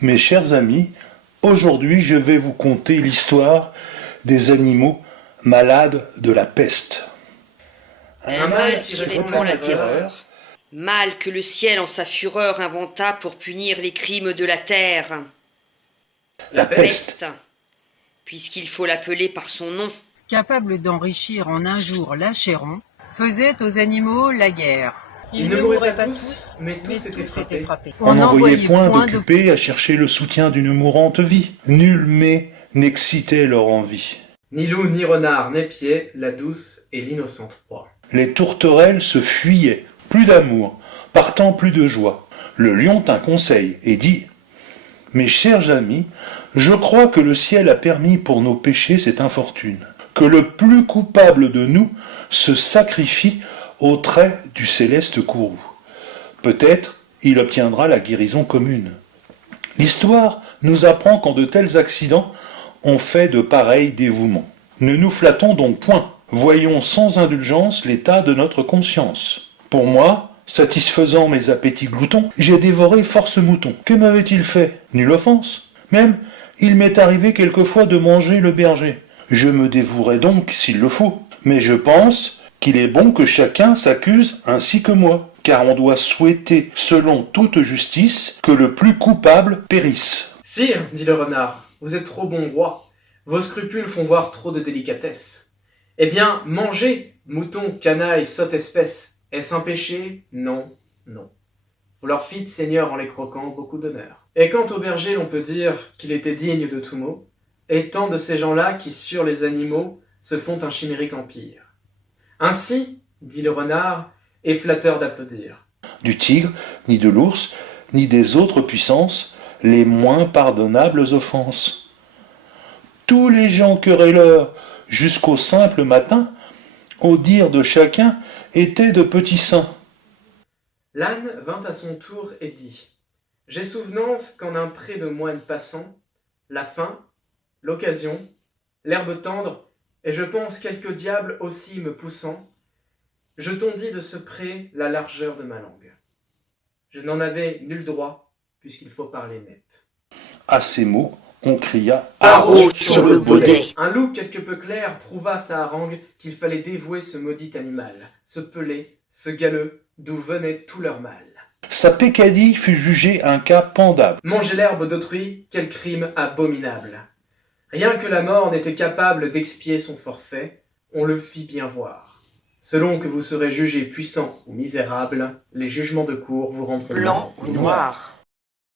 Mes chers amis, aujourd'hui je vais vous conter l'histoire des animaux malades de la peste. Un mal qui répand la terreur, mal que le ciel en sa fureur inventa pour punir les crimes de la terre. La peste. Puisqu'il faut l'appeler par son nom. Capable d'enrichir en un jour l'Achéron, faisait aux animaux la guerre. Ils ne mouraient pas tous, mais tous étaient frappés. On n'envoyait point d'occupés à chercher le soutien d'une mourante vie. Nul mets n'excitait leur envie. Ni loup, ni renard, n'épiaient la douce et l'innocente proie. Les tourterelles se fuyaient, plus d'amour, partant plus de joie. Le lion tint conseil et dit « Mes chers amis, je crois que le ciel a permis pour nos péchés cette infortune, que le plus coupable de nous se sacrifie au trait du céleste courroux. Peut-être il obtiendra la guérison commune. L'histoire nous apprend qu'en de tels accidents, on fait de pareils dévouements. Ne nous flattons donc point. Voyons sans indulgence l'état de notre conscience. Pour moi, satisfaisant mes appétits gloutons, j'ai dévoré force moutons. Que m'avait-il fait? Nulle offense. Même, il m'est arrivé quelquefois de manger le berger. Je me dévouerai donc s'il le faut. Mais je pense qu'il est bon que chacun s'accuse ainsi que moi, car on doit souhaiter, selon toute justice, que le plus coupable périsse. « Sire, dit le renard, vous êtes trop bon roi. Vos scrupules font voir trop de délicatesse. Eh bien, mangez, mouton, canaille, sotte espèce. Est-ce un péché? Non, non. Vous leur fîtes, seigneur, en les croquant, beaucoup d'honneur. Et quant au berger, l'on peut dire qu'il était digne de tout mot, et tant de ces gens-là qui, sur les animaux, se font un chimérique empire. Ainsi, dit le renard, est flatteur d'applaudir. Du tigre, ni de l'ours, ni des autres puissances, les moins pardonnables offenses. Tous les gens querelleurs, jusqu'au simple matin, au dire de chacun, étaient de petits saints. L'âne vint à son tour et dit « J'ai souvenance qu'en un pré de moines passant, la faim, l'occasion, l'herbe tendre, et je pense quelque diable aussi me poussant, je tondis de ce pré la largeur de ma langue. Je n'en avais nul droit, puisqu'il faut parler net. » À ces mots, on cria « Haro sur le baudet !» Un loup quelque peu clair prouva sa harangue qu'il fallait dévouer ce maudit animal, ce pelé, ce galeux, d'où venait tout leur mal. Sa peccadille fut jugée un cas pendable. Manger l'herbe d'autrui, quel crime abominable! Rien que la mort n'était capable d'expier son forfait, on le fit bien voir. Selon que vous serez jugé puissant ou misérable, les jugements de cour vous rendront Blanc ou noir.